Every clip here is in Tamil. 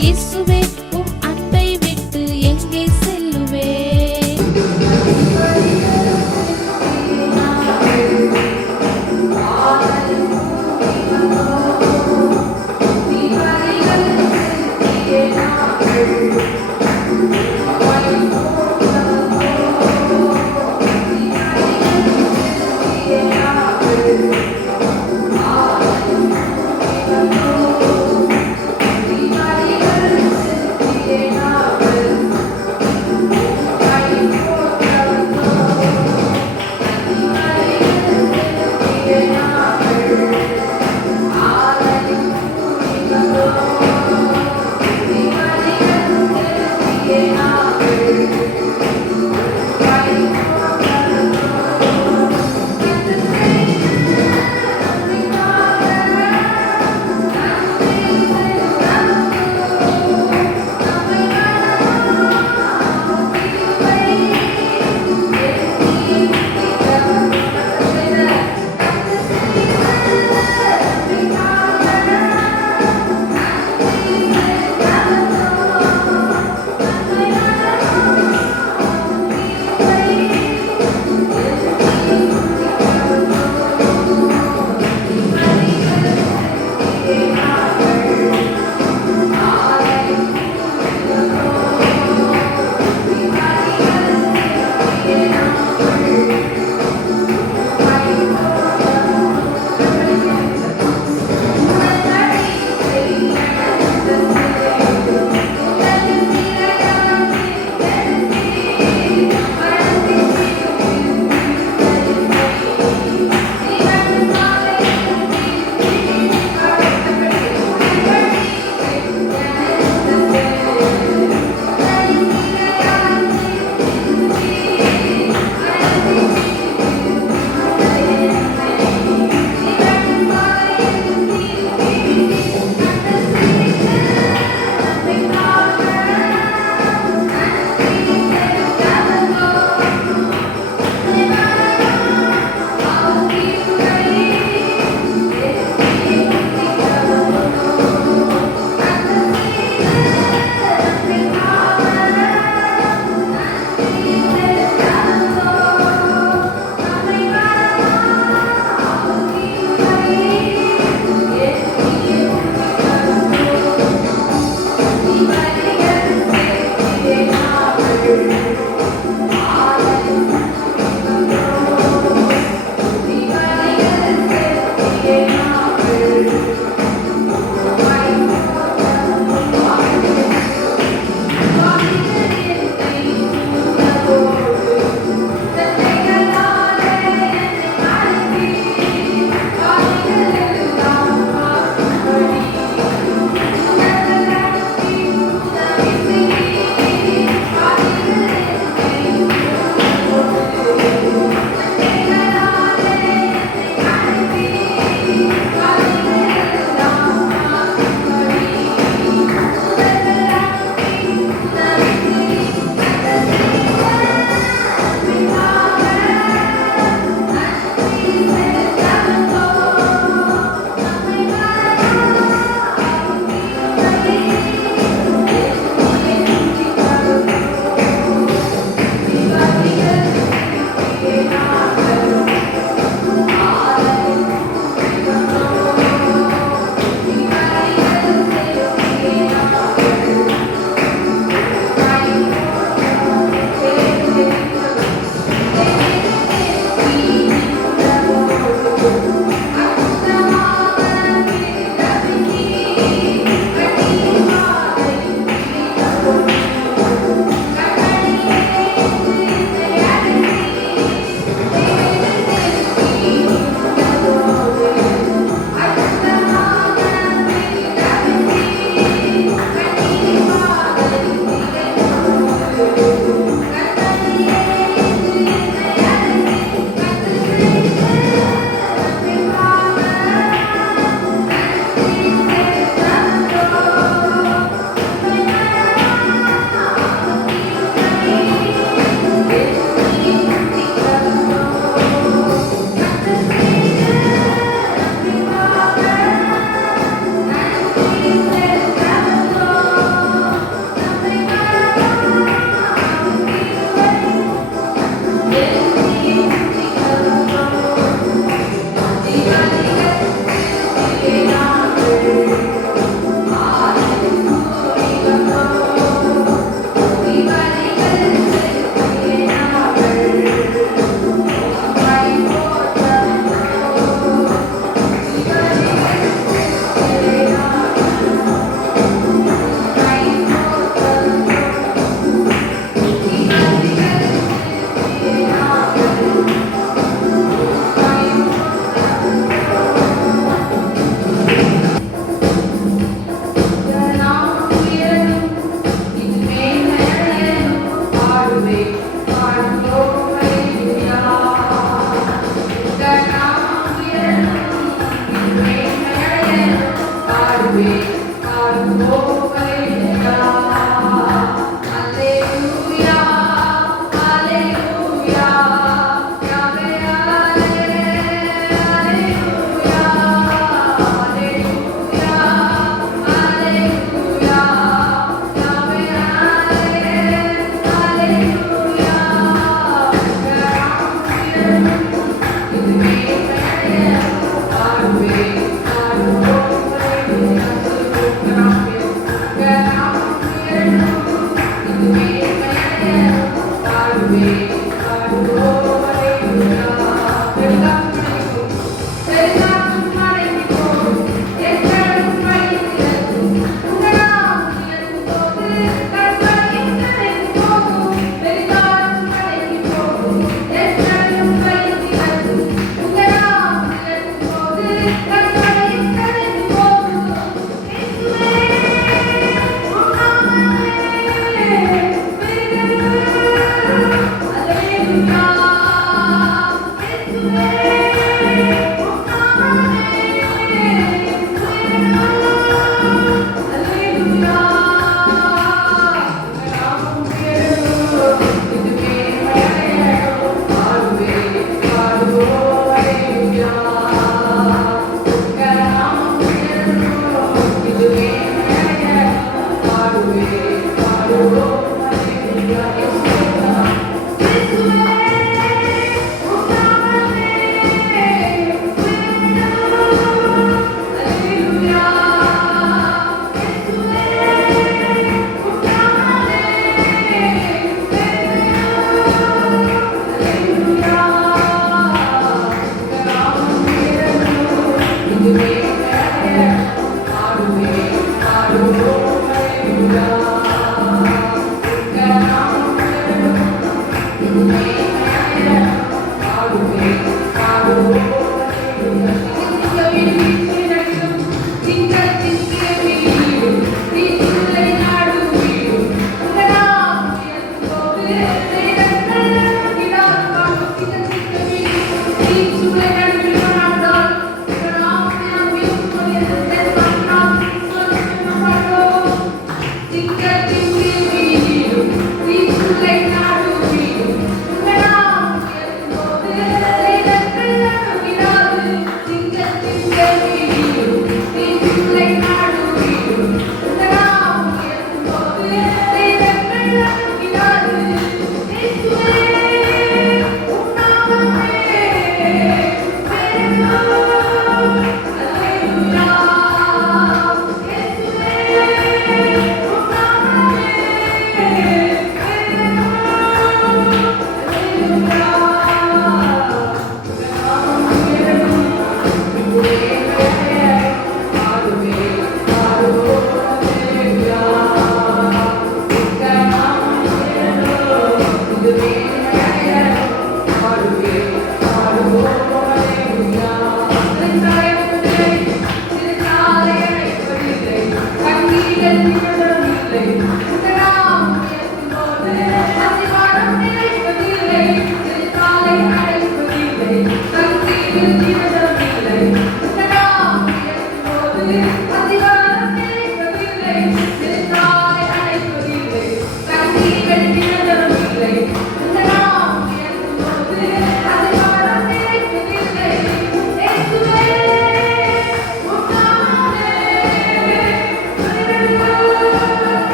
இயேசுவே உம் அன்பை விட்டு எங்கே செல்லுவேன்?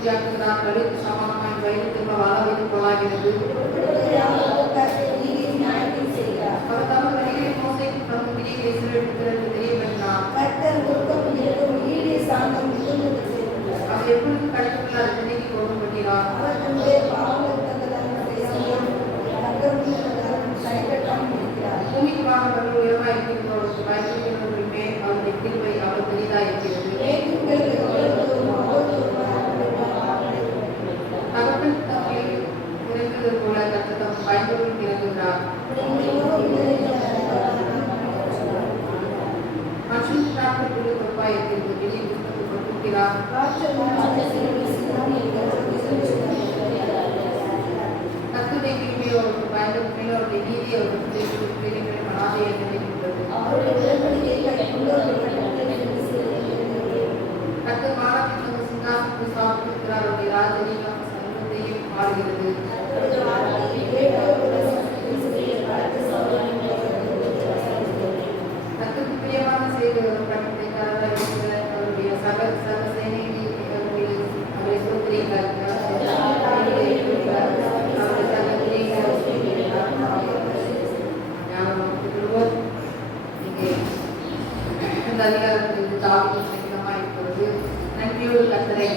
திருப்தியாக்குகிறார். கழுகு சமானமாய் வயிறு திரும்ப வளர்வது போலாகிறது. அவர் தமது வழிகளை மோசேக்கு தமது விதியை இஸ்ரவேலுக்கு தெரியப்படுத்தினார். அவர் எப்பொழுது கழுத்துள்ளார் நினைக்கு கோபப்படுகிறார். பூமிக்கு வானவர்கள் உயர்வாய் இருக்கிறவர்களுக்கு பயப்படுகிறவர்கள் மேல் அவருடைய கிருபை அவர் பெரிதாய் இருக்கிறது. தகப்பன் தம்மை இறங்குவது போல கர்த்தர் தம் பயன்படுத்தி இறங்குகிறார். மனுஷன் பிரார்த்தனைக்குரிய பொறுப்பாய் இருக்கிறது. வெளியே புத்தகத்தை கொடுக்கிறார். கர்த்தருடைய கிருபை அவருக்கு பயன்படுத்தி அவருடைய நீதி அவருக்கு மனாதையை நினைக்கின்றது. கர்த்தர் மாறாமல் சிங்காசனத்தை சாப்பிட்டிருக்கிறார். அவருடைய ராஜரீகம் சர்வத்தையும் ஆளுகிறது. கர்த்தருக்கு பிரியமான செய்திகள் பணிக்காரராக இருக்கிற அவருடைய சக சேனையை அவரை சோதரிக்கிறார். இந்த அதிகாரத்திலிருந்து தாவீது சகிதமாய் இருக்கிறது. நன்றியோடு கர்த்தரை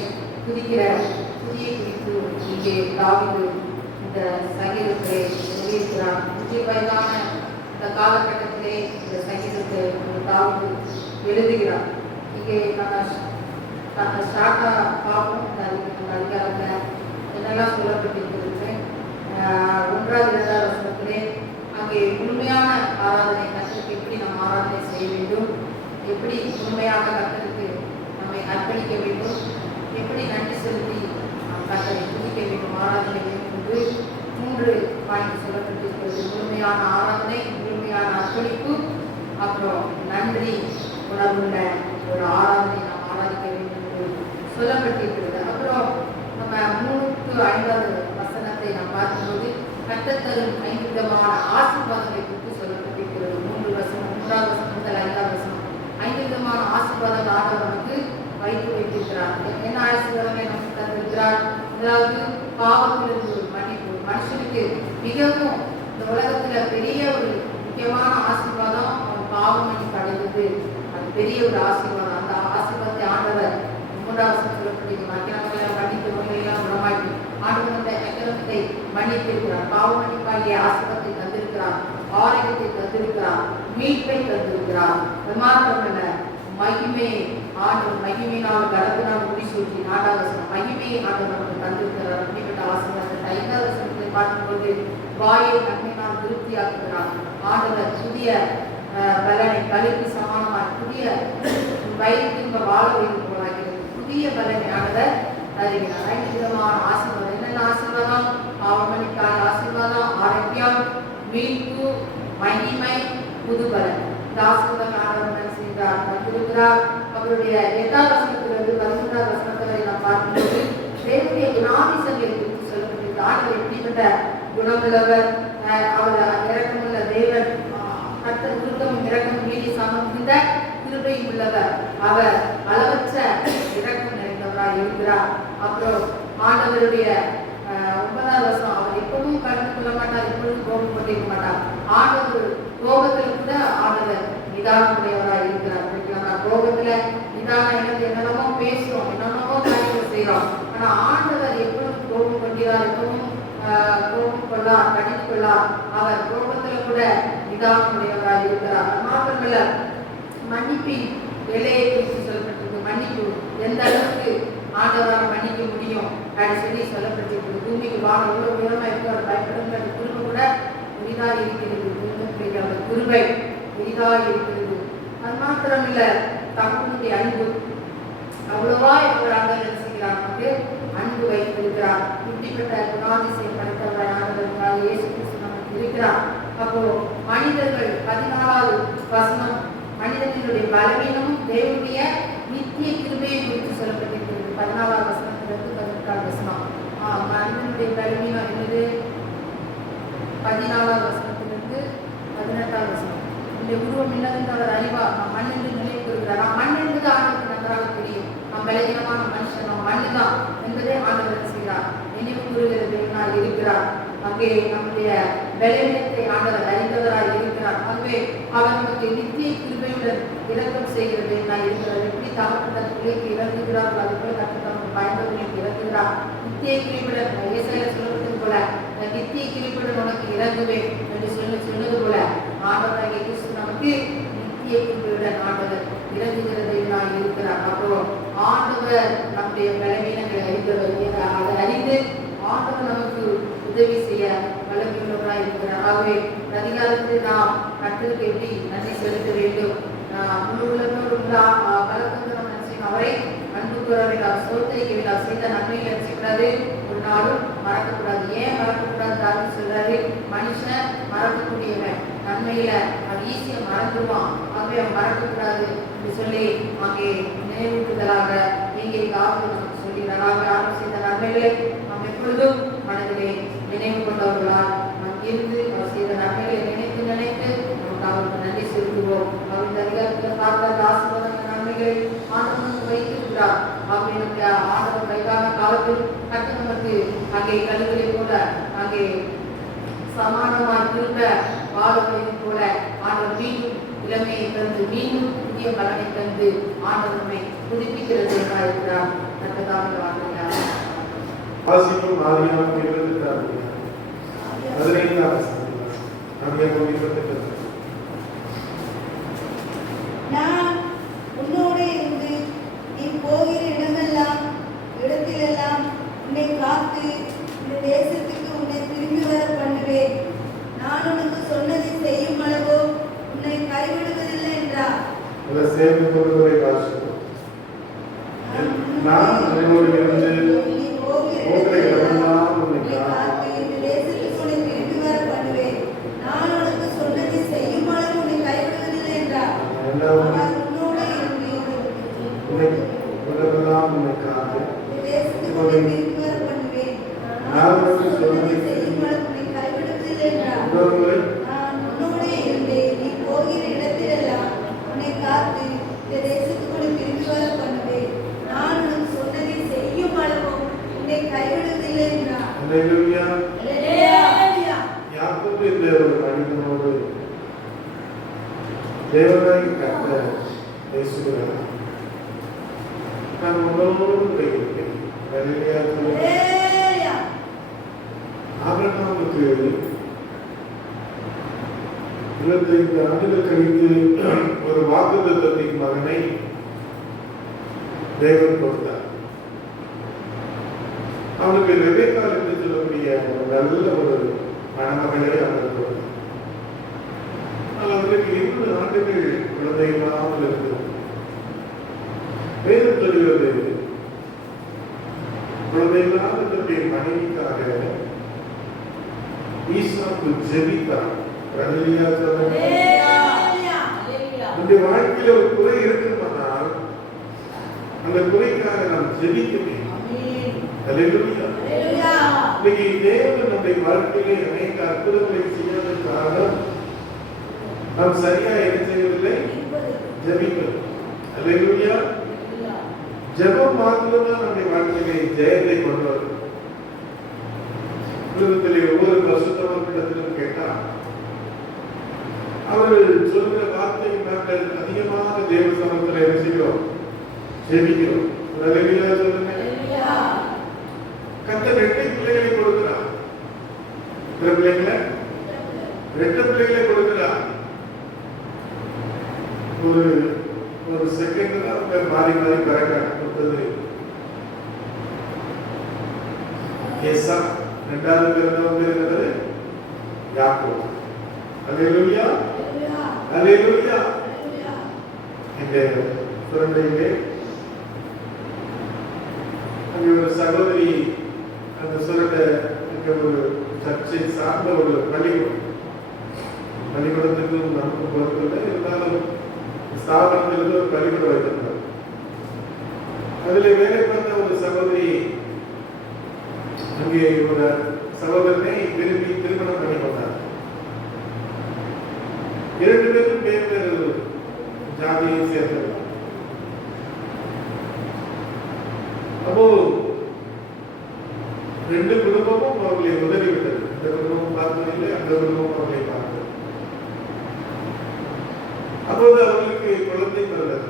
துதிக்கிற துதியை குறித்து இங்கே தாவீது இந்த சங்கீதத்தை எழுதியிருக்கிறார். 100 வயதான இந்த காலகட்டத்திலே இந்த சங்கீதத்தை தாவீது எழுதுகிறார். இங்கே நம்ம ஷார்ட்டா பார்ப்போம். இந்த அதிகாரத்தில் என்னெல்லாம் சொல்லப்பட்டிருக்கிறது. 1வது 2வது வசனத்திலே அங்கே முழுமையான ஆராதனை கர்த்தருக்கு எப்படி நாம் ஆராதனை செய்ய வேண்டும், எப்படி முழுமையாக கர்த்தருக்கு நம்மை அர்ப்பணிக்க வேண்டும், எப்படி நன்றி செலுத்தி கர்த்தரை துதிக்க வேண்டும், ஆராதனை வேண்டும் என்று 3 பாயிண்ட் சொல்லப்பட்டிருக்கிறது. முழுமையான ஆராதனை, முழுமையான அர்ப்பணிப்பு, அப்புறம் நன்றி உணர்வுள்ள ஒரு ஆராதனை நாம் ஆராதிக்க வேண்டும் என்று சொல்லப்பட்டிருக்கிறது. அப்புறம் நம்ம 3-5வது வசனத்தை நாம் பார்க்கும்போது கர்த்தர் தரும் 5 விதமான ஆசீர்வாதங்களை குறித்து சொல்லப்பட்டிருக்கிறது. 3வது வசனம் முதல் 5வது வசனம் 5 விதமான ஆசீர்வாதங்கள் ஆண்டவர் நமக்கு வைத்திருக்கிறார். என்ன ஆசீர்வாதங்களை நமக்கு தந்திருக்கிறார்? அதாவது பாவத்திலிருந்து ஒரு மன்னிப்பு. மனுஷனுக்கு மிகவும் இந்த உலகத்துல பெரிய ஒரு முக்கியமான ஆசீர்வாதம் அவன் பாவம் மன்னிப்பு அடைவது. அது பெரிய ஒரு ஆசீர்வாதம். அந்த ஆசீர்வாதத்தை ஆண்டவர் 3வது வசனம் சொல்லப்பட்டிருக்கிறார். அக்கிரமங்களை மன்னித்து நோய்களெல்லாம் குணமாக்கி ஆண்டவர் அந்த அக்கிரமத்தை மன்னித்திருக்கிறார். பாவ மன்னிப்பாகிய ஆசீர்வாதத்தை தந்திருக்கிறார். ஆரோக்கியத்தை தந்திருக்கிறார். மீட்பை தந்திருக்கிறார். மாத்திரமல்ல மகிமையை ஆண்டவர் மகிமையினால் கடத்தினால் முடிசூட்டி 4வது வசனம் மகிமையை ஆண்டவர் நமக்கு தந்திருக்கிறார். அப்படிப்பட்ட ஆசீர்வாதத்தை 5வது வசனத்தை பார்க்கும்போது வாயை நன்மையினால் திருப்தியாக்குகிறார். ஆண்டவர் புதிய பலனை கழுகு சமானமாக புதிய வயிற்று வாழ வைத்து போலாகிறது. புதிய பலனை ஆண்டவர் தருகிறார். 5 விதமான ஆசீர்வாதம். என்னென்ன ஆசீர்வாதம்? பாவமன்னிக்கான ஆசீர்வாதம், ஆரோக்கியம், மீட்பு, மகிமை, புது பலன். இந்த ஆசீர்வாதம் ஆண்டவர் செய்தார் தந்திருக்கிறார். அவருடைய 8வது வசனத்திலிருந்து 13வது வசனத்தை வரை நாம் பார்க்கும்போது தேவனுடைய குணாதிசயங்களை குறித்து சொல்லப்பட்டிருக்கு. ஆண்டவர் எப்படிப்பட்ட குணமுள்ளவர், அவர் இரக்கமுள்ள தேவன், கர்த்தர் உருக்கமும் இரக்கமும் நீதி சமர்ந்த கிருபையும் உள்ளவர், அவர் அளவற்ற இரக்கம் நிறைந்தவராக இருக்கிறார். அப்புறம் ஆண்டவருடைய 9வது வசனம் அவர் எப்பவும் கலந்து கொள்ள மாட்டார், எப்பொழுதும் கோபம் கொண்டிருக்க மாட்டார். ஆண்டவர் கோபத்தில் கூட ஆண்டவர் நிதானமுடையவராக இருக்கிறார். கோபத்துல நிதானம் என்னென்னமோ பேசுறோம், என்னென்னமோ காரியங்கள் செய்யறோம். ஆனா ஆண்டவர் எப்பொழுதும் கோபம் கொள்கிறார், எப்பவும் கோபம் கொள்ளார், கடிந்து கொள்ளார். அவர் கோபத்துல கூட நிதானமுடையவராக இருக்கிறார். மாத்திரமல்ல மன்னிப்பின் எல்லையை குறித்து சொல்லப்பட்டிருக்கு. மன்னிப்பு எந்த அளவுக்கு ஆண்டவரால் மன்னிக்க முடியும் சொல்லி சொல்லப்பட்டிருக்கு. பூமிக்கு வாழ எவ்வளவு உயரமா இருக்கு, அவர் பயப்படுங்கிற அந்த குருவை கூட பெரிதாக இருக்கிறது. அந்த குருவை பெரிதாக இருக்கிறது. அது மாத்திரம் இல்ல, தகவனுடைய அன்பு அவ்வளவா இவர் ஆண்டவர் செய்கிறார், நமக்கு அன்பு வைத்திருக்கிறார். இப்படிப்பட்ட குணாதிசயம் படைத்தவராய் ஆண்டவருக்காக இயேசு கிறிஸ்து நமக்கு இருக்கிறார். அப்போ மனிதர்கள் 14வது வசனம் மனிதனுடைய பலவீனமும் தேவனுடைய நித்திய கிருபையை குறித்து சொல்லப்பட்டிருக்கிறது. 14வது வசனத்திலிருந்து 18வது வசனம். மனிதனுடைய பலவீனம் என்னது? 14வது வசனத்திலிருந்து 18வது வசனம். இந்த உருவம் என்னதென்று அவர் அறிவார். நாம் மண் என்று நினைவு கூறுகிறார். நாம் மண் என்பது ஆண்டவருக்கு நன்றாக தெரியும். நாம் பலவீனமான மனுஷன், நாம் மண்ணு தான். எந்த என்பதை ஆண்டவர் செய்கிறார். நினைவு கூறுகிற தேவனாய் இருக்கிறார். அங்கே நம்முடைய பலவீனத்தை ஆண்டவர் அறிந்தவராய் இருக்கிறார். ஆகவே அவர் நமக்கு நித்திய கிருபையுடன் இரக்கம் செய்கிற தேவனாய் இருக்கிறார். எப்படி தகப்பட்ட பிள்ளைக்கு இறங்குகிறார், அது போல கர்த்தர் நமக்கு பயன்படுத்தி இறங்குகிறார். நித்திய கிருபையுடன் ஏசாயா சொல்வது போல நித்திய கிருபையுடன் உனக்கு இறங்குவேன் என்று சொன்னது போல ஆண்டவராகிய கிறிஸ்து நமக்கு நித்திய கிருபையுடன் ஆண்டவர் இறங்குகிற தேவனாய் இருக்கிறார். அப்புறம் ஆண்டவர் நம்முடைய பலவீனங்களை அறிந்தவர். அதை அறிந்து ஆண்டவர் நமக்கு உதவி செய்ய வல்லமையுள்ளவராய் இருக்கிறார். ஆகவே அதிகாரத்தில் நாம் கர்த்தருக்கு எப்படி நன்றி செலுத்த வேண்டும்? முழு உலகோடு பலத்தோடு நம்ம நினைச்சோம். அவரை அன்பு கூற வேண்டாம், சோதனைக்கு வேண்டாம், செய்த நன்மையை நினைச்சுக்கூடாது, ஒரு நாளும் மறக்கக்கூடாது. ஏன் மறக்கக்கூடாது? தாவி சொல்றாரு, மனுஷன் மறக்கக்கூடியவன், நன்மையில அது ஈஸியா மறந்துடுவான். ஆகவே அவன் மறக்கக்கூடாது என்று சொல்லி அங்கே நினைவூட்டுதலாக இங்கே காவல் நமக்கு சொல்கிறார். யாரும் செய்த நன்மைகளை நாம் எப்பொழுதும் மனதிலே நினைவு கொண்டவர்களால் நாம் இருந்து அவர் செய்த நன்மைகளை நினைத்து நினைத்து நமக்கு அவருக்கு நன்றி செலுத்துவோம். அவர் இந்த அதிகாரத்தில் பார்த்த ஆசீர்வாதங்கள் நன்மைகளை ஆண்டவனுக்கு வைத்திருக்கிறார். ஆகவே நம்முடைய ஆண்டவர் வைகால காலத்தில் கட்டு நமக்கு அங்கே கழுகளை போல அங்கே சமானமாய் திரும்ப வாழுவதை போல ஆண்டவர் மீண்டும் இளமையை தந்து மீண்டும் புதிய பலனை தந்து ஆண்டவர் நம்மை புதுப்பிக்கிறது இருக்கிறார். கட்டதாக வாழ்கிறார். வாசிக்கும் ஆதியாகமம் 28 15 ஆதியாகமம் 28. நான் உன்னோடு இருந்து நீ போகிற இடத்திலெல்லாம் உன்னை காத்து இந்த தேசத்துக்கு உன்னை திரும்பி வர பண்ணுவேன். நான் உனக்கு சொன்னதை செய்யும் அளவோ உன்னை கைவிடுவதில்லை என்றார். நான் உன்னோடு இருந்து போகிற இடமெல்லாம் உன்னை காத்து இந்த தேசத்துக்கு உன்னை திரும்பி வர பண்ணுவேன். நான் உனக்கு சொன்னதை செய்யும் அளவு உன்னை கைவிடுவதில்லை என்றார். அவர் உன்னோடு இருந்து உன்னை காத்து இந்த தேசத்துக்கு உன்னை திரும்பி வர பண்ணுவேன். நான் உனக்கு சொன்னதை செய்யும் அளவு உன்னை கைவிடுவதில்லை என்றார். நான் உன்னோடு இருந்து நீ போகிற இடத்திலெல்லாம் உன்னை காத்து இந்த தேசத்துக்கு உன்னை திரும்பி வர பண்ணுவேன். நான் உனக்கு சொன்னதை செய்யும் அளவு உன்னை கைவிடுவதில்லை என்றார். அல்லேலூயா. அல்லேலூயா. யாக்கோபு என்ற ஒரு மனிதனோடு தேவனாய் கர்த்தர் பேசுகிறார். நான் உங்களோடு இருக்கிறேன். அல்லேலூயா. அல்லேலூயா. ஆபிரகாமுக்கு 25 ஆண்டுகள் கழித்து ஒரு வாக்குத்தத்தத்தின் மகனை தேவன் கொடுத்தார். அவனுக்கு ரெபெக்காள் என்று சொல்லக்கூடிய ஒரு நல்ல ஒரு மணமகளை அவர் கொடுத்தார். ஆனால் அவருக்கு 20 ஆண்டுகள் குழந்தை இல்லாமல் இருந்தது. வேதம் சொல்கிறது, குழந்தை இல்லாத தன்னுடைய மனைவிக்காக ஈசாக்கு ஜெபித்தார். அல்லேலூயா. நம்முடைய வாழ்க்கையில ஒரு குறை இருக்குமானால் அந்த குறைக்காக நாம் ஜெபிக்க வேண்டும். அல்லேலூயா. இன்னைக்கு தேவன் நம்முடைய வாழ்க்கையிலே அநேக அற்புதங்களை செய்வதற்காக நாம் சரியா என்ன செய்வதில்லை? ஜெபிப்பது. அல்லேலூயா. ஜெபம் மாத்திரம்தான் நம்முடைய வாழ்க்கையிலே ஜெயத்தை கொண்டு வரும். உலகத்திலே ஒவ்வொரு பரிசுத்தவான்களிடத்திலும் கேட்டால் அவர்கள் சொல்கிற வார்த்தையை நாங்கள் அதிகமாக தேவ சமூகத்தில் என்ன செய்கிறோம்? ஜெபிக்கிறோம். அல்லேலூயா சொல்லுங்க. கர்த்தர் 2 பிள்ளைகளை கொடுக்கிறார். பிள்ளைகளை 2 பிள்ளைகளை கொடுக்கிறார். ஒரு செகண்ட் தான் மாறி மாறி பறக்க கொடுத்தது. ஏசா, 2வது பிறந்தவங்க இருக்கிறது யாக்கோபு. அல்லேலூயா. அல்லேலூயா. இந்த சுரண்டையிலே அங்கே ஒரு சகோதரி, அந்த சுரண்டை ஒரு சர்ச்சை சார்ந்த ஒரு பள்ளிக்கூடத்துக்கு நமக்கு பொறுப்பில்லை, இருந்தாலும் ஸ்தாபனத்திலிருந்து ஒரு பள்ளிக்கூடம் வைத்திருந்தார். அதில் வேலை பார்த்த ஒரு சகோதரி அங்கே ஒரு சகோதரனை விரும்பி திருமணம் பண்ணி கொண்டார். 2 பேரும் வேறு ஜாதியை சேர்ந்தவர். அப்போ ரெண்டு குடும்பமும் அவர்களை உதவிவிட்டது. இந்த குடும்பமும் பார்த்ததில்லை, அந்த குடும்பமும் அவர்களை பார்த்தது. அப்போது அவர்களுக்கு குழந்தை பிறந்தது.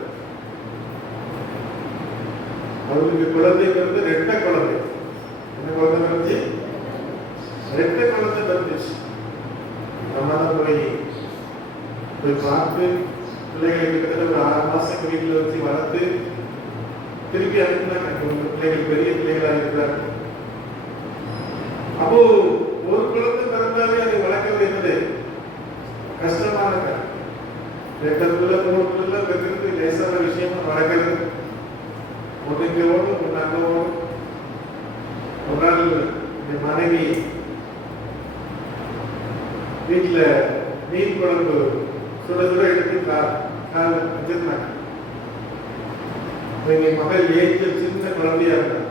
அவர்களுக்கு குழந்தை பிறந்து ரெட்ட குழந்தை. என்ன குழந்தை பிறந்துச்சு? ரெட்ட குழந்தை பிறந்துச்சு. நம்ம தான் போய் பார்த்து பிள்ளைகளை கிட்டத்தட்ட ஒரு 6 மாசம் வீட்டில் வச்சு வளர்த்து திருப்பி அனுப்பினாங்க. பிள்ளைகள் பெரிய பிள்ளைகளா இருக்கிறாங்க. அப்போ ஒரு குழந்தை பிறந்தாலே அதை வளர்க்கிறது என்னது கஷ்டமான காரியம். 2 பிள்ளை 3 பிள்ளை பெற்றது லேசான விஷயமா வளர்க்கிறது. ஒன்று இங்கே ஓடும், ஒன்று அங்கே ஓடும். ஒரு நாள் என் மனைவி வீட்டில் மீன் குழம்பு சுட சுட எடுத்து கால் வச்சிருந்தாங்க. என் மகள் ஏஞ்சல் சின்ன குழந்தையா இருந்தாங்க.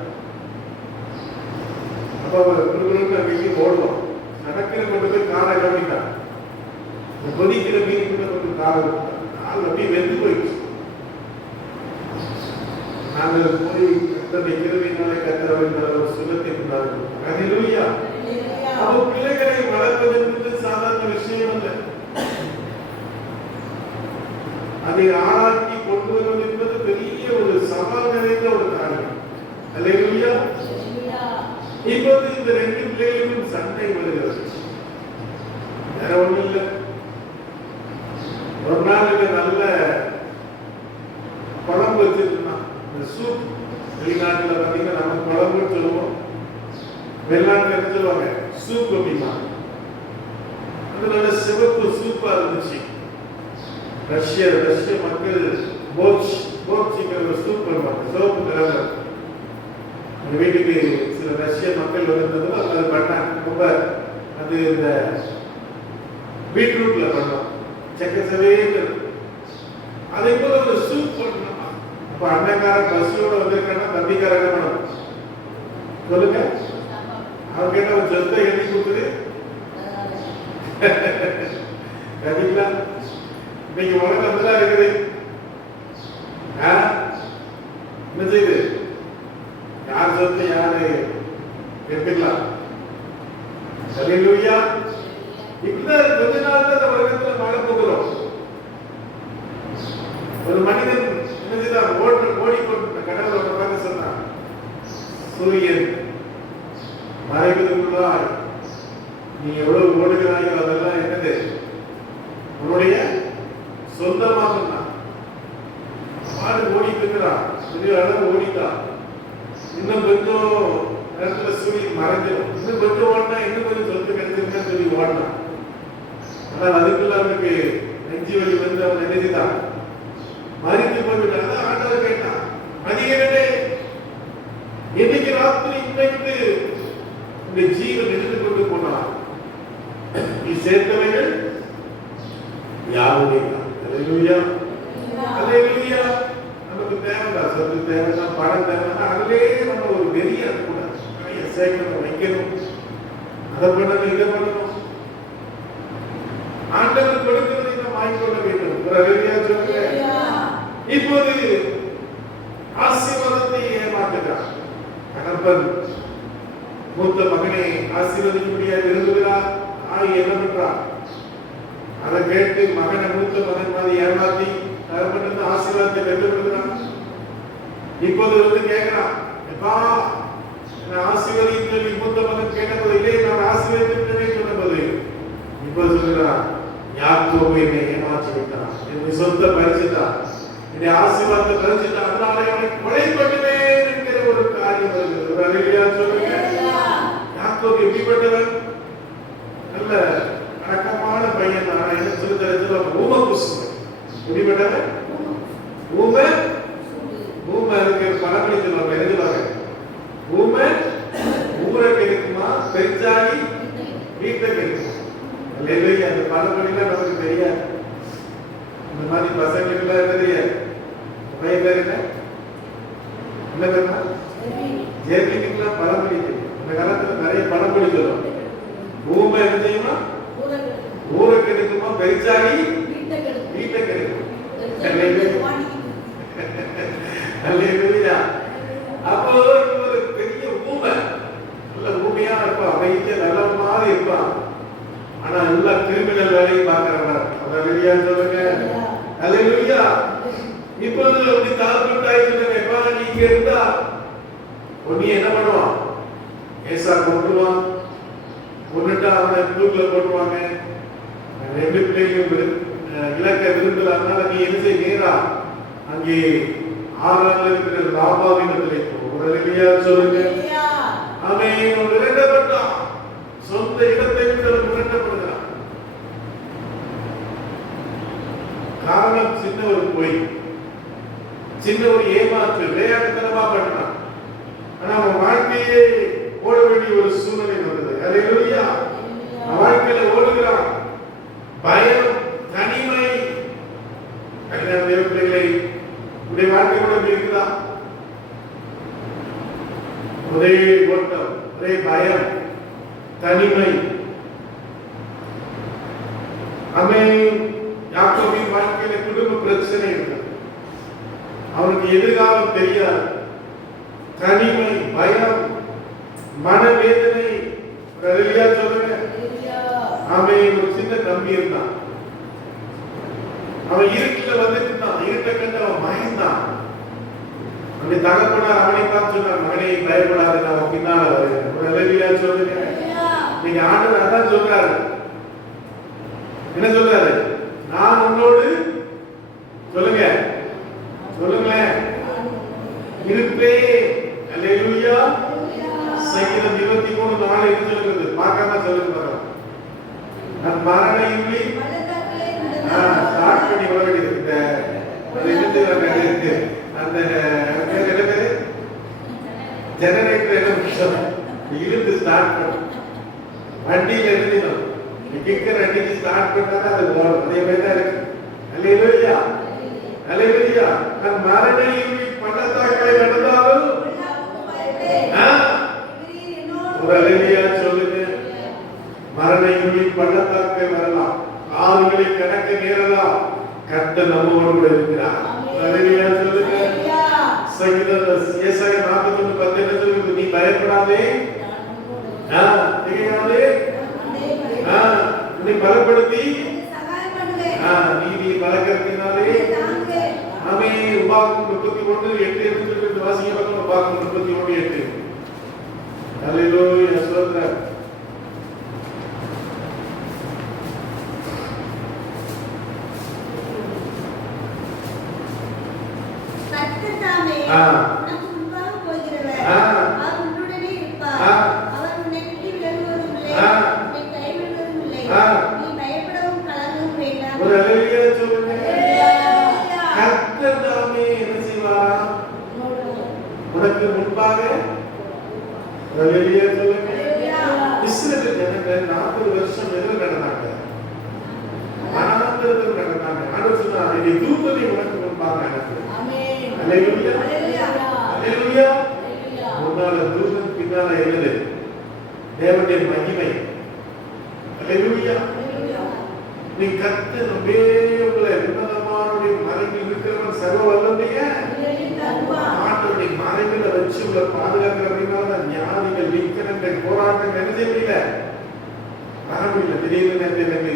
அப்போ குழுக்குழுன்னு வீட்டுக்கு ஓடுவோம். நடக்கிற கொண்டு போய் காலை கவனிட்டான். கொதிக்கிற மீன் கூட கொண்டு காலை கால் அப்படியே வெந்து போயிடுச்சு. நாங்கள் போய் கத்தனை கிருவினாலே கத்தரவின் ஒரு சுகத்தை கொண்டாடுறோம். ஹல்லேலூயா. அப்போ பிள்ளைகளை வளர்ப்பது என்பது சாதாரண விஷயம் அல்ல. அதை ஆளாக்கி கொண்டு வருவது என்பது பெரிய ஒரு சவால் நிறைந்த ஒரு காரியம். ஹல்லேலூயா. இப்போது இந்த 2 பிள்ளைகளுக்கும் சண்டை வருகிறது. வேற ஒண்ணும் இல்லை. ஒரு நாள் நல்ல குழம்பு வச்சிருந்தான். இந்த சூப் வெளிநாட்டுல பாத்தீங்கன்னா நம்ம குழம்புன்னு சொல்லுவோம், வெளிநாட்டுல சொல்லுவாங்க சூப் அப்படின்னா. அது நல்ல சிவப்பு சூப்பா இருந்துச்சு. ரஷ்ய மக்கள் போர்ச்சிங்கிற சூப் பண்ணுவாங்க, சிவப்பு கலர்ல. வீட்டுக்கு சில ரஷ்ய மக்கள் வந்திருந்ததும் அது பண்ணாங்க. ரொம்ப அது இந்த பீட்ரூட்ல பண்ணோம், செக்கச்சவேன்னு. அதே போல ஒரு சூப் பண்ணணும். அப்ப அண்ணக்கார பசியோட வந்திருக்கானா தம்பிக்கார என்ன பண்ணணும் சொல்லுங்க. அவங்க கேட்ட ஒரு சொத்தை எழுதி கொடுத்துரு கண்டிப்பா. இன்னைக்கு உலகம் அப்படிதான் இருக்குது. என்ன செய்யுது? யார் சொத்து யாரு எடுத்துக்கலாம். ஹல்லேலூயா. இப்பதான் கொஞ்ச நாள் தான் இந்த உலகத்துல மழை போகிறோம். ஒரு மனிதன் என்ன செய்தான்? ஓடிக்கொண்டு கடவுளை பார்த்து சொன்னான், சூரியன் மறைவதற்குள்ளாய் நீ எவ்வளவு ஓடுகிறாயோ அதெல்லாம் என்னது உன்னுடைய சொந்தமாக. மாடு ஓடிட்டு இருக்கிறான், பெரிய அளவு ஓடிட்டான். இன்னும் கொஞ்சம் நேரத்துல சூரியன் மறைஞ்சிடும். இன்னும் கொஞ்சம் ஓடினா இன்னும் கொஞ்சம் சொத்து கிடைச்சிருக்கேன்னு சொல்லி ஓடினான். ஆனால் அதுக்குள்ள அவனுக்கு நெஞ்சு வலி வந்து அவன் நினைச்சுதான் மறித்து போய்விட்டான். ஆண்டவர் கேட்டான், மதியனே இன்னைக்கு ராத்திரி இன்றைக்கு இந்த ஜீவன் எடுத்து கொண்டு போனான். நீ சேர்த்தவைகள் யாருடைய? ஹல்லேலூயா. ஹல்லேலூயா. நமக்கு தேவைதான் சொத்து, தேவைதான் பணம், தேவைன்னா அதிலே நம்ம ஒரு வெறிய கூட சேர்க்கணும், வைக்கணும், அதை பண்ணணும், இதை பண்ணணும். ஆண்டவர் கொடுக்கிறதை நாம் வாங்கிக்கொள்ள வேண்டும். ஒரு அருமையா சொல்லுங்க. இப்போது ஆசீர்வாதத்தை ஏமாற்றுகிறார் தகப்பன். மூத்த மகனை ஆசீர்வதிக்கும்படியாக விரும்புகிறார். என்ன பண்றார்? அதை கேட்டு மகனை மூத்த மகன் மாதிரி ஏமாத்தி தகப்பன் ஆசீர்வாதத்தை பெற்றுவிடுகிறான். இப்போது வந்து கேட்கிறான், எப்பா என்ன ஆசீர்வதித்து மூத்த மகன் கேட்டபோது இல்லை நான் ஆசீர்வதித்தேன் சொன்னபோது இப்போது சொல்கிறான், யாக்கோபு என்னை ஏமாற்றி விட்டான், என்னுடைய சொத்தை பறிச்சுட்டான், என்னுடைய ஆசீர்வாதத்தை பறிச்சுட்டான், அதனால அவனை கொலை பண்ணுவேன் என்கிற ஒரு காரியம் வருகிறது. ஒரு அருமையா சொல்லுங்க. யாக்கோபு எப்படிப்பட்டவன்? நல்ல அடக்கமான பையன் தான். என்ன சொல்லி தரது? ஊம குசுமன். எப்படிப்பட்டவன்? ஊம அதுக்கு பழமொழி சொல்லுவாங்க. எழுதுவாங்க, ஊம ஊரை கெடுக்குமா, பெருச்சாடி வீட்டை கெடுக்குமா. இல்லையா? அந்த பழமொழிலாம் நமக்கு தெரியாது. இந்த மாதிரி பசங்களுக்கு என்ன தெரியாது. பையன் பேர் என்ன? என்ன பேருமா? ஜெர்மனிக்குலாம் பழமொழி தெரியும். அந்த காலத்துல நிறைய பழமொழி சொல்லுவாங்க. ஊமை என்ன செய்யுமா? ஊரை கெடுக்குமா, பெருச்சாடி வீட்டை கெடுக்கும். அப்போ ஒரு பெரிய ஊமை, நல்ல அமைதியா நல்ல மாதிரி இருப்பான். ஆனா எல்லா கிரிமினல் வேலையும் பார்க்கிறவன். அல்லேலூயா சொல்லுங்க. அல்லேலூயா. இப்போது அப்படி தாழ்ந்துட்டாயிட்டு நீங்க இருந்தா ஒண்ணு என்ன பண்ணுவான்? ஏசா கொண்டுவான், கொண்டுட்டா அவனை தூக்குல போட்டுவாங்க. 2 பிள்ளைகளும் இலக்க விரும்பல. அதனால நீ என்ன செய்யறா? அங்கே ஆறால இருக்கிற லாபாவின் இடத்துல அல்லேலூயா சொல்லுங்க. அவன் விரட்டப்பட்டான். சொந்த இடத்தை விட்டு விரட்டப்படுகிறான். காரணம் சின்ன ஒரு பொய், சின்ன ஒரு ஏமாற்று, விளையாட்டுத்தனமா பண்ணான். ஆனா அவன் வாழ்க்கையே ஓட வேண்டிய ஒரு சூழ்நிலை வந்தது. அல்லேலூயா. வாழ்க்கையில ஓடுகிறான். பயம், தனிமை. தேவப்பிள்ளைகளை உடைய வாழ்க்கை கூட இருக்குதா? ஒரே ஓட்டம், ஒரே பயம், தனிமை. அவன் யாக்கோபின் வாழ்க்கையில குடும்ப பிரச்சனை இருக்கு. அவனுக்கு எதிர்காலம் தெரியாது. தனிமை, பயம், மனவேதனை. அல்லேலூயா சொல்லுங்க. அவன் ஒரு சின்ன தம்பி இருந்தான். அவன் இருட்டுல வந்துட்டு இருந்தான். இருட்டை கண்டு அவன் பயந்தான். அவனுடைய தகப்பனார் அவனை பார்த்து சொன்னார், மகனே பயப்படாது, நான் பின்னால வருகிறேன். அல்லேலூயா சொல்லுங்க. நீங்க ஆண்டவர் அதான் சொல்றாரு. என்ன சொல்றாரு? நான் உன்னோடு சொல்லுங்க, சொல்லுங்களேன், இருப்பேன். அல்லேலூயா. சங்கீதம் 23:4 என்ன சொல்லுகிறது? பார்க்காம சொல்லுங்க. நான் மரண இருளி ஸ்டார்ட் பண்ணி வர வேண்டியது. அந்த ஜெனரேட்டர் இழுத்து ஸ்டார்ட் பண்ண வண்டியில எழுதினோம். கிக்கர் அடிச்சு ஸ்டார்ட் பண்ணா அது ஓடும். அதே மாதிரி தான் இருக்கு. அல்லேலூயா. அல்லேலூயா. நான் மரண இருளி பள்ளத்தாக்களை நடந்தாலும் ஒரு அல்லேலூயா சொல்லுங்க. மரண இருளி பள்ளத்தாக்கை வரலாம், ஆறுகளை கடக்க நேரலாம். கர்த்தர் நம்மோடு கூட இருக்கிறார். அல்லேலூயா சொல்லுங்க. சங்கீதம் ஏசாயா 41:10 என்ன சொல்லுது? நீ பயப்படாதே, திகையாதே, உன்னை பலப்படுத்தி நீதி பலக்கிறதுனாலே. ஆமே. உபாகம் 31:8 என்று சொல்லிட்டு வாசிக்க. உபாகம் 31:8. அல்லேலூயா சொல்றார். உனக்கு முன்பாக இஸ்ரவேல் ஜனங்கள் 40 வருஷம் எதில் நடந்தாங்க? வனாந்தரத்தில் நடந்தாங்க. ஆண்டவர் சொன்னார், இதை தூதனை உனக்கு முன்பாக அனுப்பு. அல்லேலூயா. அல்லேலூயா. முன்னால தூதன், பின்னால எழுது தேவனுடைய மகிமை. அல்லேலூயா. நீ கர்த்தர் உங்களை உன்னதமானுடைய மறைவில் இருக்கிறவன் சர்வ வல்லமைய ஆண்டவருடைய மறைவில் வச்சு உங்களை பாதுகாக்கிற அப்படின்னா ஞானிகள் விக்கனங்கள் போராட்டங்கள் என்ன செய்யல வரவில்லை. திடீர்னு எனக்கு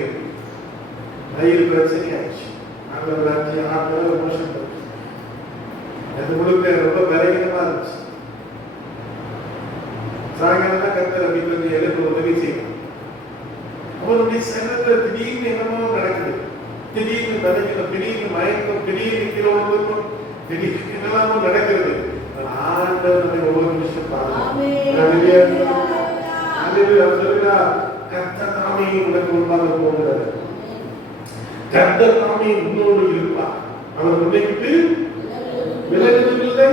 வயிறு பிரச்சனை ஆயிடுச்சு. ஆண்டவர் மோசம் அது முழுக்க ரொம்ப பலகீனமா இருந்துச்சு. சாயங்காலம் தான் கர்த்தர் அப்படின்னு எனக்கு உதவி செய்யணும். அவருடைய சரீரத்துல திடீர்னு என்னமோ நடக்குது. திடீர்னு பலகீனம், திடீர்னு மயக்கம், திடீர்னு கிலோமீட்டர், திடீர்னு என்னெல்லாமோ நடக்கிறது. ஆண்டவர் நம்ம ஒவ்வொரு நிமிஷம் கர்த்தர் தாமே உனக்கு முன்பாக போகிறார். கர்த்தர் தாமே உன்னோடு இருப்பார். அவர் உன்னை விட்டு விலகுவதில்லை.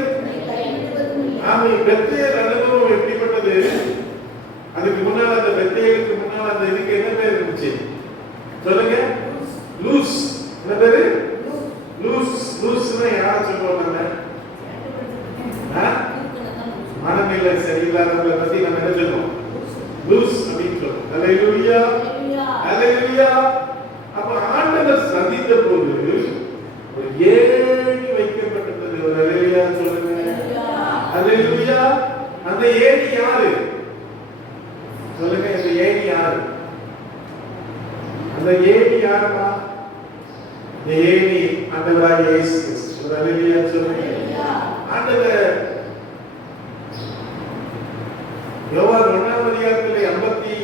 ஆமே. பெத்தேல் அனுபவம் எப்படிப்பட்டது? அதுக்கு முன்னால் அந்த பெத்தேலுக்கு முன்னால் அந்த இதுக்கு என்ன பேர் இருந்துச்சு சொல்லுங்க? லூஸ். என்ன பேரு? லூஸ். லூஸ்னா யார சொல்லுவாங்க? மனநிலை சரியில்லாதவங்களை பத்தி நம்ம என்ன சொல்லுவோம்? லூஸ் அப்படின்னு சொல்லுவோம். அல்லேலூயா. அல்லேலூயா. அப்ப ஆண்டவர் சந்தித்த போது ஒரு ஏணி வைக்கப்பட்டது. ஒரு அல்லேலூயா சொல்லுங்க. அல்லேலூயா. அந்த ஏணி யாரு யாருமா? ஏனி ஆண்டவராகிய இயேசு கிறிஸ்து. ஒரு அல்லேலூயா சொல்லுங்க. ஆண்டவர் யோவான் 1ஆம் அதிகாரத்திலே 52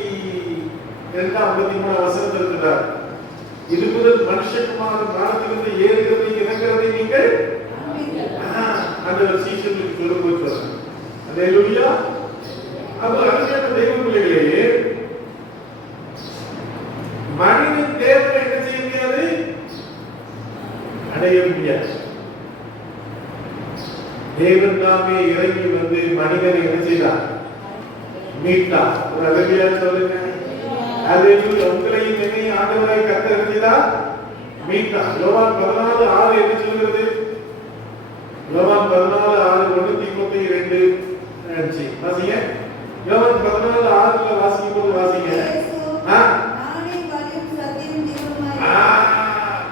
53 வசனத்தில் இருக்கிறார். இது முதல் மனுஷகுமாரன் வானத்திலிருந்து ஏறுகிறதை இறங்குறதை நீங்கள் ஆண்டவர் சீஷர்களுக்கு சொல்லும்போது சொல்றார். அல்லேலூயா. அப்ப அருமையான தெய்வ பிள்ளைகளே, மனிதன் தேவனை என்ன செய்ய முடியாது? அடைய முடியாது. தேவன் தாமே இறங்கி வந்து மனிதனை என்ன செய்தார்? மீட்டார். ஒரு அல்லேலூயா சொல்லுங்க. அல்லேலூயா. உங்களையும் என்னையும் ஆண்டவராய் கர்த்தர் என்ன செய்தார்? மீட்டார். யோவான் 14:6 என்ன சொல்கிறது? யோவான் 14:6 1 தீமோத்தேயு 2:5 வாசிங்க. யோவான் 14:6 வாசிக்கும் போது வாசிங்க. நானே வழியும் சத்தியமும் ஜீவனுமாய்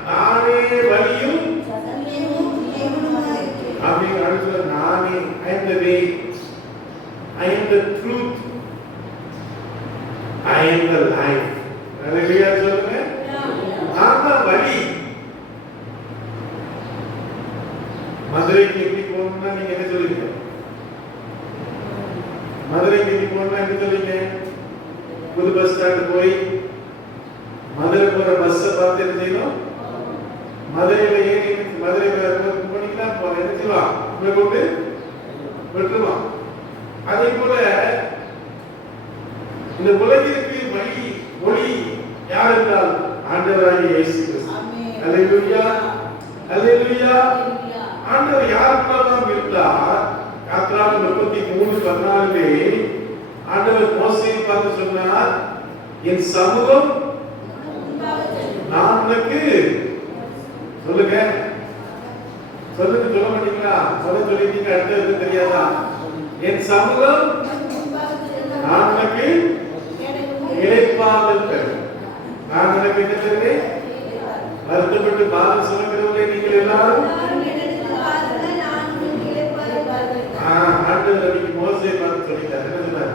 நானே வழியும் சத்தியமும் ஜீவனுமாய் இருக்கிறேன். அப்படிங்கிற இடத்துல நானே, I am the way, I am the truth, I am the life. அல்லேலூயா சொல்லுங்க. நான் தான் வழி. மதுரைக்கு எப்படி போகணும்னா நீங்க என்ன சொல்லுவீங்க? மதுரைக்கு எப்படி போகணும்னா என்ன சொல்லுவீங்க? புது பஸ் ஸ்டாண்ட் போய் மதுரை போற பஸ்ஸை பார்த்து என்ன செய்யணும்? மதுரையில ஏறி மதுரையில போனீங்கன்னா என்ன செய்வான்? உங்களை கொண்டு விட்டுருவான். அதே போல இந்த உலகிற்கு வழி ஒளி யார் என்றால் ஆண்டவராகிய இயேசு கிறிஸ்து. அல்லேலூயா. அல்லேலூயா. ஆண்டவர் யாருக்கெல்லாம் இருந்தார்? யாத்திராகமம் 33:14 ஆண்டவர் மோசேயை பார்த்து சொன்னார், என் சமூகம் நான் உனக்கு சொல்லுங்க. சொல்லுங்க, சொல்ல மாட்டீங்களா? சொல்லிட்டீங்க, அடுத்தது தெரியாதா? என் சமூகம் நான் உனக்கு இளைப்பாறுதல் தரும். நான் உனக்கு என்ன தருவேன்? வருத்தப்பட்டு பாதம் சுமக்கிறவர்களே நீங்கள் எல்லாரும் ஆண்டவர் அன்னைக்கு மோசேயை பார்த்து சொல்லிட்டார். என்ன சொன்னார்?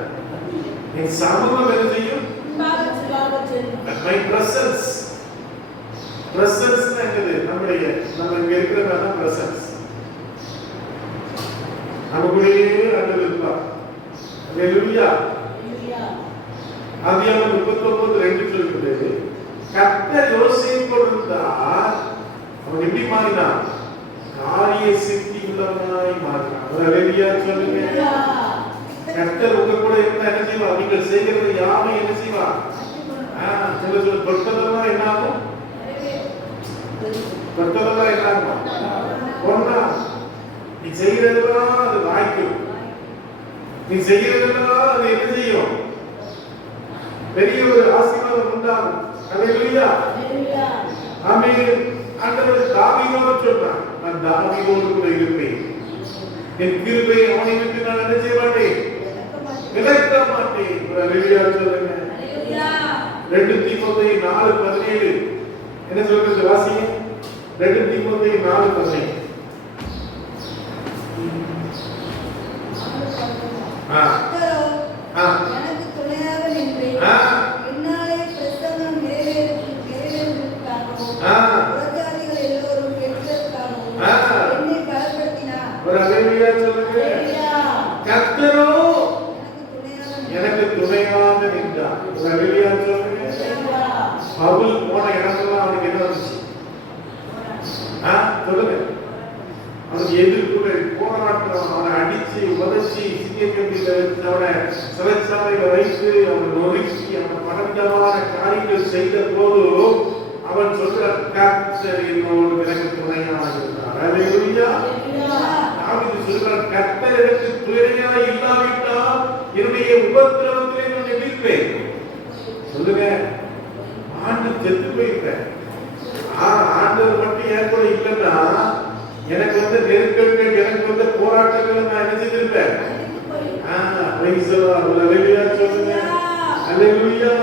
என் சமூகம் என்ன செய்யும்? My presence. Presence என்னது? நம்முடைய நம்ம இங்க இருக்கிற presence. நமக்குள்ளேயே ஆண்டவர் இருப்பார். அல்லேலூயா. ஆதியாகமம் 39:2 சொல்கிறது, கர்த்தர் யோசேப்போடு இருந்தார், அவன் எப்படி மாறினான்? காரிய சித்தி உள்ளவனாய் மாறினான். அல்லேலூயா சொல்லுங்க. கர்த்தர் உங்க கூட இருந்தா என்ன செய்வார்? நீங்கள் செய்கிறது யாவை என்ன செய்வார்? சொல்ல தொட்டதெல்லாம் என்ன ஆகும்? தொட்டதெல்லாம் என்ன ஆகும்? ஒன்னா நீ செய்யறதெல்லாம் அது வாய்க்கும். நீ செய்யறதெல்லாம் அது என்ன செய்யும்? பெரிய ஒரு ஆசீர்வாதம் உண்டாகும். அல்லேலூயா. ஆமென். ஆண்டவர் தாவீதோடு சொன்னார், நான் தாவீதோடு கூட இருப்பேன், என் கிருபை அவனை விட்டு நான் என்ன செய்ய மாட்டேன்? விலக்க மாட்டேன். அல்லேலூயா சொல்லுங்க. 2 தீமோத்தேயு 4:17 என்ன சொல்றது? வாசிங்க. 2 தீமோத்தேயு 4:17. எனக்கு துணையாக நின்று என்னாலே பிரசங்கம் நிறைவேறுவதற்காகவும் புறஜாதிகள் எல்லோரும் கேட்பதற்காகவும் என்னை பலப்படுத்தினார். ஒரு அல்லேலூயா சொல்லுங்க. கர்த்தரோ எனக்கு துணையாக நின்றார். ஒரு அல்லேலூயா சொல்லுங்க. பவுல் போன இடமெல்லாம் அவனுக்கு என்ன வந்துச்சு? சொல்லுங்க. அவனுக்கு எதிர்ப்புகள், போராட்டம், அவனை அடிச்சு உதச்சி சிங்கக்கம்பியில வச்சு அவனை சிறைச்சாலையில வைத்து அவனை நொறுக்கி அவன் பலவிதமான காரியங்கள் செய்த போது அவன் சொல்ற கர்த்தர் என்னோடு எனக்கு துணையாக இருந்தார். அல்லேலூயா. தாவீது சொல்றான், கர்த்தர் எனக்கு துணையாக இல்லாவிட்டால் என்னுடைய உபத்திரவத்திலே நான் நிற்பேன். சொல்லுங்க. ஆண்டு செத்து போயிருக்கேன். ஆண்டவர் மட்டும் என் கூட இல்லைன்னா எனக்கு வந்து நெருக்கங்கள், எனக்கு வந்து போராட்டங்கள் நான் என்ன செய்திருப்பேன்? சொல்லுங்க. அல்லேலூயா.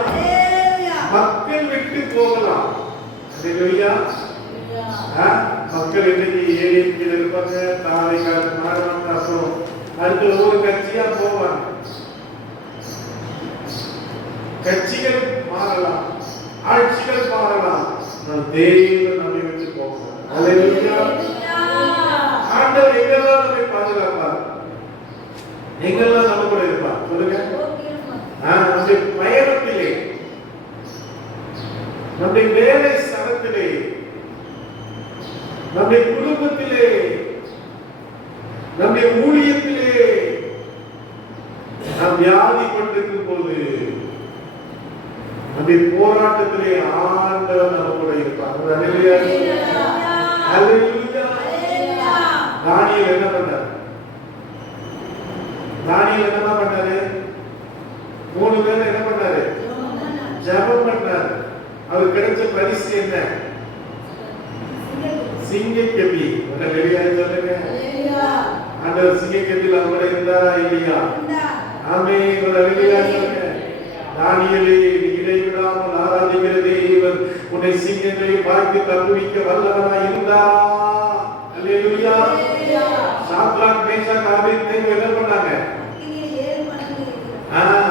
மக்கள் விட்டு போகலாம். அல்லேலூயா. மக்கள் இன்னைக்கு ஏடிஎம்கேல இருப்பாங்க, தாரை காலத்து மாறுவாங்க, அப்புறம் அடுத்து ஒவ்வொரு கட்சியா போவாங்க. கட்சிகள் மாறலாம், ஆட்சிகள் மாறலாம், தேவன் நம்மை விட்டு போகிறார். அல்லேலூயா. ஆண்டவர் எங்கெல்லாம் நம்மை பாதுகாப்பார், எங்கெல்லாம் நம்ம கூட இருப்பார் சொல்லுங்க. நம்முடைய பயணத்திலே, நம்முடைய வேலை ஸ்தலத்திலே, நம்முடைய குடும்பத்திலே, நம்முடைய ஊழியத்திலே, நாம் வியாதி கொண்டிருக்கும் போது, நம்முடைய போராட்டத்திலே ஆண்டவர் நம்ம கூட இருப்பார். அல்லேலூயா. அல்லேலூயா. தானியேல் என்ன பண்ணார்? தானியேல் என்ன பண்ணாரு? 3 பேர் என்ன பண்ணாரு? ஜெபம் பண்ணாரு. அவர் கிடைச்ச பரிசு என்ன? சிங்கக்கெபி. வெளியே சொல்லுங்க. ஆண்டவர் சிங்கக்கெபியில் அவரோட இருந்தாரா இல்லையா? ஆமென். வெளியே சொல்லுங்க. தானியேலே, இடைவிடாமல் ஆராதிக்கிற தேவன் உன்னை சிங்கங்களை பார்த்து தப்புவிக்க வல்லவராய் இருந்தார். அல்லேலூயா. சாத்ராக், மேஷாக், ஆபேத்நேகோ என்ன பண்ணாங்க?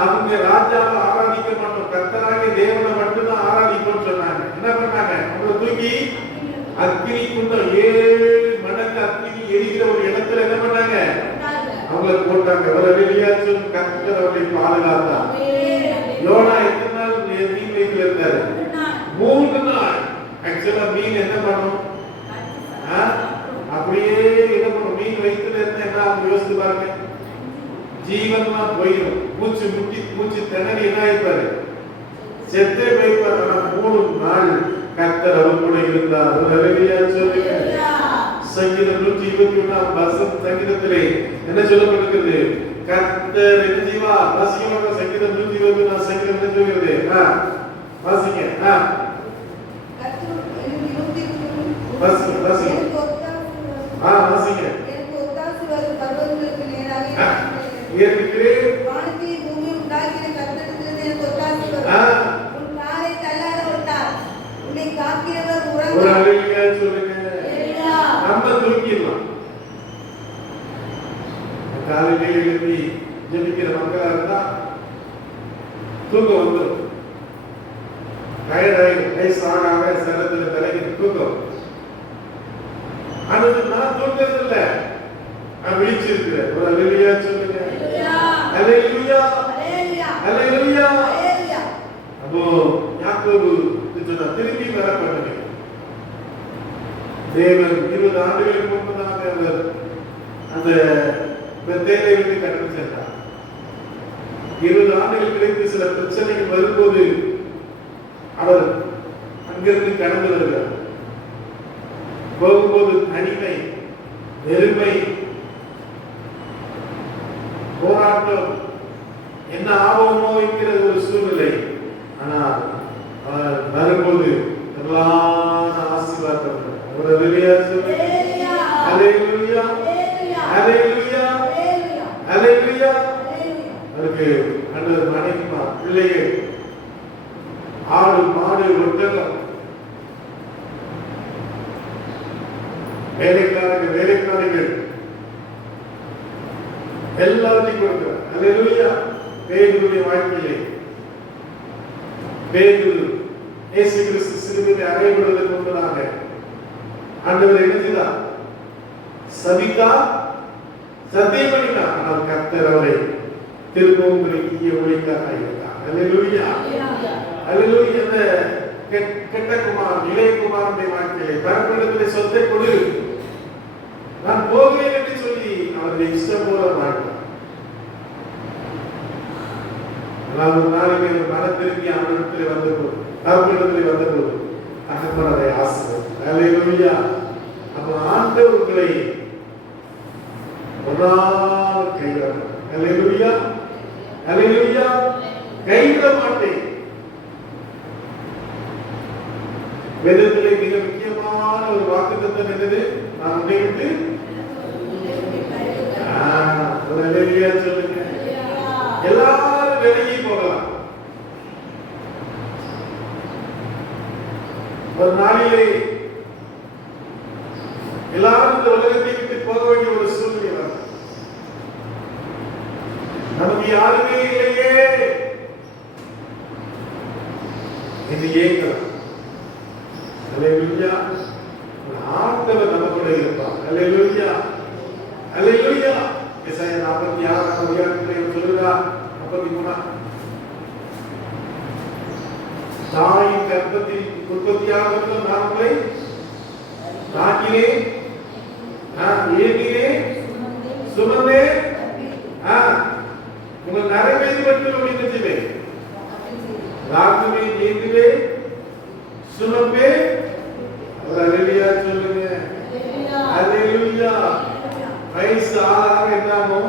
அவங்க ராஜாவை ஆராதிக்க மாட்டோம், கர்த்தராகிய தேவனை மட்டும்தான் ஆராதிப்போம் சொன்னாங்க. என்ன பண்ணாங்க? அவங்களை தூக்கி அக்கினி குண்டம், 7 மடங்கு அக்கினி எரிகிற ஒரு இடத்துல என்ன பண்ணாங்க? அவங்களை போட்டாங்க. வெளியாச்சும் கர்த்தர் அவர்களை பாதுகாத்தார். யோனா எத்தனை நாள் மீன் வயிற்றுல இருந்தாரு? 3 நாள். ஆக்சுவலா மீன் என்ன பண்ணும்? அப்படியே என்ன பண்ணும்? மீன் வயிற்றுல இருந்தா என்ன அவங்க யோசித்து பாருங்க. ஜீவன்லாம் போயிடும். மூச்சு திணறி என்ன ஆயிப்பாரு? செத்தே போய்ப்பாரு. ஆனா 3 நாள் கர்த்தர் அவர் கூட இருந்தார். அல்லேலூயா சொல்லுங்க. சங்கீதம் 121 சங்கீதத்திலே என்ன சொல்லப்பட்டிருக்கிறது? கர்த்தர் என்ன செய்வார்? வாசிங்க. சங்கீதம் 121 சங்கீதம் என்ன சொல்கிறது? வாசிங்க. வாசிங்க. வானத்தை பூமி உண்டாக்கின கர்த்தரிடத்திலிருந்து எனக்கு ஒத்தாசை வரும். உன் காலை தள்ளாட விட்டார். உன்னை காக்கிறவர் உறங்கு. அல்லேலூயா சொல்லுங்க. நம்ம தூங்கிடலாம். காலையில எழுப்பி ஜெபிக்கிற மக்களா இருந்தா தூக்கம் வந்துடும். வயசாக சரத்துல தலைக்கு தூக்கம். ஆனது நான் தூங்கிறது இல்லை, நான் விழிச்சிருக்கிறேன். ஒரு அல்லேலூயா சொல்லுங்க. அல்லேலூயா. அல்லேலூயா. அப்போ யாக்கோபு திரும்பி வர பண்ணுங்க. தேவன் 20 ஆண்டுகளுக்கு முன்பதாக அவர் அந்த பெத்தேலை விட்டு கடந்து சென்றார். 20 ஆண்டுகள் கழித்து சில பிரச்சனைகள் வரும்போது அவர் அங்கிருந்து கடந்து வருகிறார். போகும்போது தனிமை, வெறுமை, போராட்டம், என்ன ஆவோமோ என்கிற ஒரு சூழ்நிலை. ஆனால் அவர் வரும்போது ஆசீர்வாதம். ஒரு அல்லேலூயா சொல்லுங்க. அல்லேலூயா. அல்லேலூயா. அல்லேலூயா. அதுக்கு ஆண்டவர் மனைவிமா, பிள்ளைகள், ஆடு, மாடு, ஒட்டகம், வேலைக்காரர்கள் எல்லாத்தையும் கொடுக்கிறார். அல்லேலூயா. பேதுருடைய வாழ்க்கையிலே பேதுரு இயேசு கிறிஸ்து சிலுவையிலே அறையப்படுவதற்கு முன்பதாக ஆண்டவர் என்ன செய்தார்? சபித்தார், சத்தியம் பண்ணினார். ஆனால் கர்த்தர் அவரை திரும்பவும் ஒழிக்காராக இருந்தார். அல்லேலூயா. அல்லேலூயா. அந்த கெட்ட குமாரன், இளைய குமாரனுடைய வாழ்க்கையிலே தகப்பனிடத்திலே சொத்தை கொடு, நான் போகிறேன் என்று சொல்லி அவருடைய இஷ்டம் போல வாழ்ந்தார். ஒரு நாளைக்கு மனம் திரும்பி அவரிடத்தில் வந்தபோது, தகப்பனிடத்தில் வந்தபோது தகப்பன் அதை ஆசீர்வதித்தார். அல்லேலூயா. அப்ப ஆண்டவர்களை ஒரு நாள் கைவிட மாட்டேன். அல்லேலூயா. அல்லேலூயா. கைவிட மாட்டேன். வேதத்திலே மிக முக்கியமான ஒரு வாக்குத்தத்தம் என்னது? நான் உன்னை விட்டு அல்லேலூயா சொல்லுங்க. எல்லாரும் விலகி போகலாம். ஒரு நாளிலே எல்லாரும் இந்த உலகத்தை விட்டு போக வேண்டிய ஒரு சூழ்நிலை வரும். நமக்கு யாருமே இல்லையே என்று ஏங்கலாம். அல்லேலூயா. ஆண்டவர் நம்ம கூட இருப்பார். அல்லேலூயா, அல்லேலூயா. எசாயா 46 அதிகாரத்தில் சொல்லுகிறார் 43 தாயின் கர்ப்பத்தில் உற்பத்தியானவர்கள் நான் உங்களை தாக்கினேன், ஏகினேன், சுமந்தேன், உங்கள் நரம்பை மட்டும் நினைச்சுவேன், ராகுவே ஏங்குவே சுமப்பே. அல்லேலூயா சொல்லுங்க. அல்லேலூயா. வயசு ஆளாக இருந்தாமோ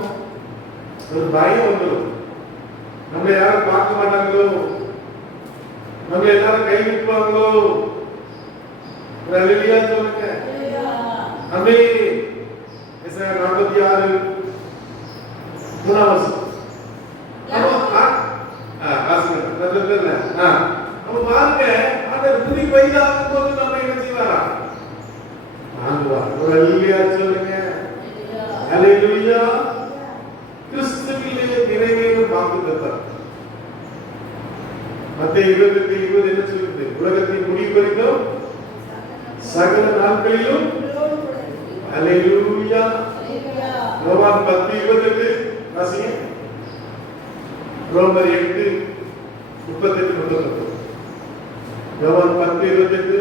ஒரு பயம் வந்துடும். நம்மளை யாரும் பார்க்க மாட்டாங்களோ, நம்மளை எல்லாரும் கைவிட்டுவாங்களோ. அல்லேலூயா சொல்லுங்க. ஆமென். எசாயா 46 3 நம்ம பாருங்க, ஆண்டவர் புதி பைதாகும் போது நம்ம என்ன செய்வாரா? வாங்குவார். அல்லேலூயா சொல்லுங்க. அல்லேலூயா. கிறிஸ்துவிலே நிறைவேறும் வாக்குத்தத்தம். மத்தேயு 28:20 என்ன சொல்லுது? உலகத்தின் முடிவு வரைக்கும் சகல நாட்களிலும். அல்லேலூயா. ரோமர் 10:28 வாசிங்க. ரோமர் 8:38 ரோமர் 10:28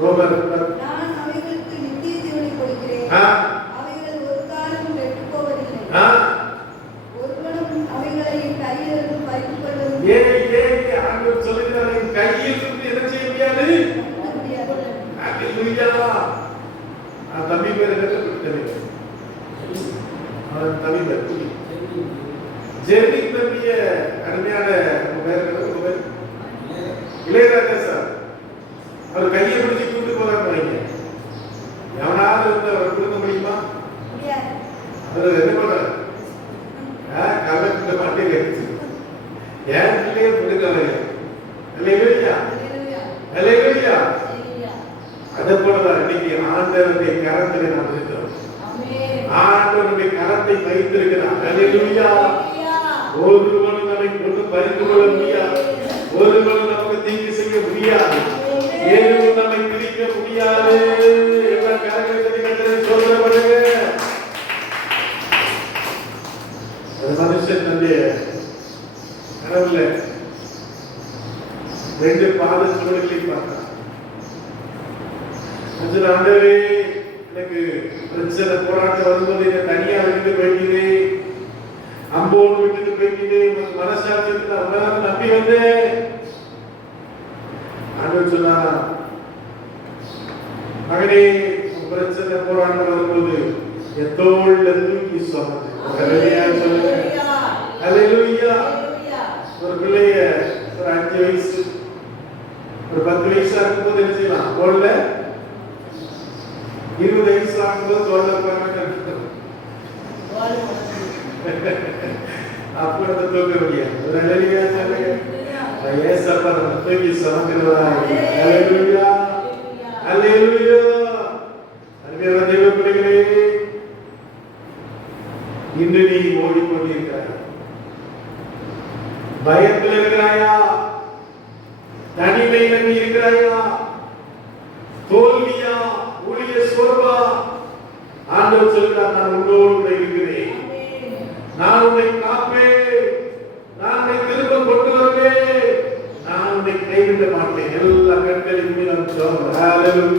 ரோமர் 10. நான் அவைகளுக்கு நித்திய ஜீவனை கொடுக்கிறேன். அவைகள் ஒரு காலமும் கெட்டுப் போவதில்லை. ஒருவனும் அவைகளை என் கையிலிருந்து பறித்துக் கொள்வதும் ஆண்டவர் சொல்லுகிறார், என் கையில் இருந்து என்ன செய்ய முடியாது. அல்லேலூயா. தம்பி பேர் என்ன தெரியும்? தம்பி பேர் ஜெர்மி தம்பிய அருமையான பேர் இளையராஜா சார். அவர் கையை பிடிச்சி கூட்டு போறாங்க. எவனாவது வந்து அவர் கொடுக்க முடியுமா? அவர் என்ன பண்றாரு? கலக்கிட்ட மாட்டே கேட்டுச்சு. ஏன் பிள்ளைய கொடுக்கல? அல்லேலூயா, அல்லேலூயா. அதே போலதான் இன்னைக்கு ஆண்டவருடைய கரத்திலே நாம் இருக்கிறோம். ஆண்டவருடைய கரத்தை வைத்திருக்கிறார். அல்லேலூயா. ஒருவனும் நம்மை கொண்டு பறித்துக் கொள்ள முடியாது. ஒருவனும் நமக்கு தீங்கு செய்ய முடியாது. ஏதும் நம்மை பிரிக்க முடியாது. எல்லா கரங்களையும் சொல்றவங்க அந்த மனுஷன் தன்னுடைய கனவுல 2 பாத சுவடுகளை பார்த்தான். ஆண்டவரே, எனக்கு பிரச்சனை போராட்டம் வரும்போது என்ன தனியா விட்டு போய்க்கிறேன், அம்போடு விட்டுட்டு போய்க்கிறேன், மனசாட்சியத்தில் அவங்களால நம்பி வந்தேன். ஆண்டவர் சொன்னாரா, மகனே, பிரச்சனை போராட்டம் வரும்போது என் தோள்ல தூக்கி சொன்னது. அல்லேலூயா சொல்லுங்க. அல்லேலூயா. ஒரு பிள்ளைய ஒரு 5 வயசு ஒரு 10 வயசா இருக்கும்போது என்ன செய்யலாம்? தோள்ல 20 வயசு ஆகும்போது தோல்ல அப்ப நம்ம தூக்க முடியாது. அல்லேலூயா சொல்லுங்க. ஏசப்பா நம்ம தூக்கி சுமக்கிறதா. அல்லேலூயா, அல்லேலூயா. அன்பான தேவ பிள்ளைகளே, இன்று நீ ஓடிக்கொண்டிருக்கிறாய். பயத்தில் இருக்கிறாயா? தனிமையில நீ இருக்கிறாயா? தோல்வியா? ஊழிய சோர்வா? ஆண்டவர் சொல்கிறார், நான் உன்னோடு கூட இருக்கிறேன். நான் உன்னை காப்பேன். நான் உன்னை திரும்ப கொண்டு வருவேன். நான் உன்னை கைவிட மாட்டேன். எல்லா கண்களின் மீதும் சொல்றேன்.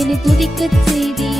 என்னை துதிக்கச் செய்தி